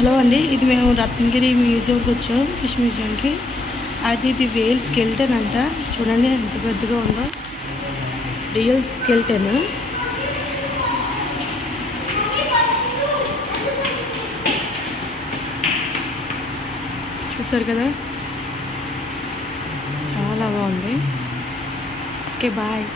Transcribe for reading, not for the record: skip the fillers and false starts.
హలో అండి, ఇది మేము రత్నగిరి మ్యూజియంకి వచ్చాం, ఫిష్ మ్యూజియంకి. అయితే ఇది వేల్ స్కెల్టన్ అంట. చూడండి ఎంత పెద్దగా ఉందో, రియల్ స్కెల్టన్. చూసారు కదా, చాలా బాగుంది. Okay bye.